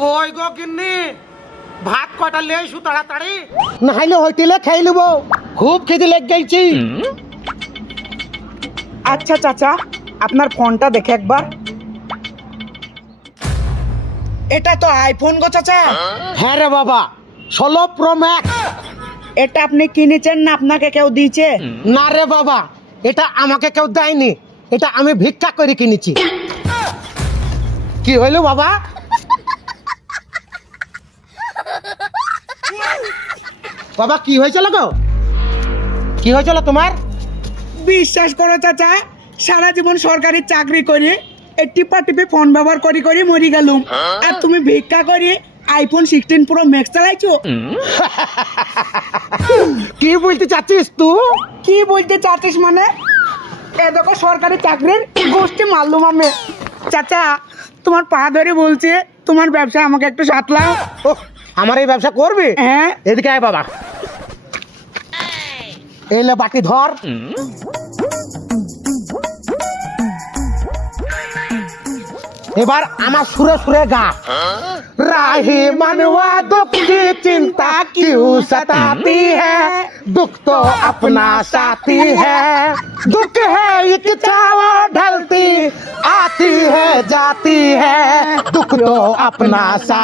কই গো গিন্নি, ভাত কয়টা লে আইসু তাড়াতাড়ি। না হলে হোটেলে খাই নেব, খুব খিদে লেগ গেছি। আচ্ছা চাচা, আপনার ফোনটা দেখে একবার। এটা তো আইফোন গো চাচা। হ্যাঁ রে বাবা, 16 প্রো ম্যাক্স। এটা আপনি কিনেছেন না আপনাকে কেউ দিয়েছে? না রে বাবা, এটা আমাকে কেউ দেয়নি, এটা আমি ভিক্ষা করে কিনেছি। কি হইলো বাবা? বাবা কি হয়েছিল গো? কি হয়েছিল তোমার? বিশ্বাস করো চাচা, সারা জীবন সরকারি চাকরি করি, এই টিপা টিপে ফোন ব্যবহার করি করি মরি গেলুম, আর তুমি ভিক্ষা করি আইফোন 16 প্রো ম্যাক্স চালাইছো। কি বলতে চাচ্ছিস তুই? কি বলতে চাচ্ছিস মানে? এ দেখো সরকারি চাকরির গোষ্ঠী মারলুম আমি। চাচা তোমার পা ধরে বলছে, তোমার ব্যবসা আমাকে একটু সাথলাও। ও, আমার এই ব্যবসা করবি? হ্যাঁ। এদিকে আয় বাবা, এলে বাটি ধর। এবার আমার সুরে সুরে গা। राही मनवा दुख की चिंता क्यों सताती है, दुख तो अपना साथी है, दुख है एक चावा ढलती आती है जाती है, दुख तो अपना साथी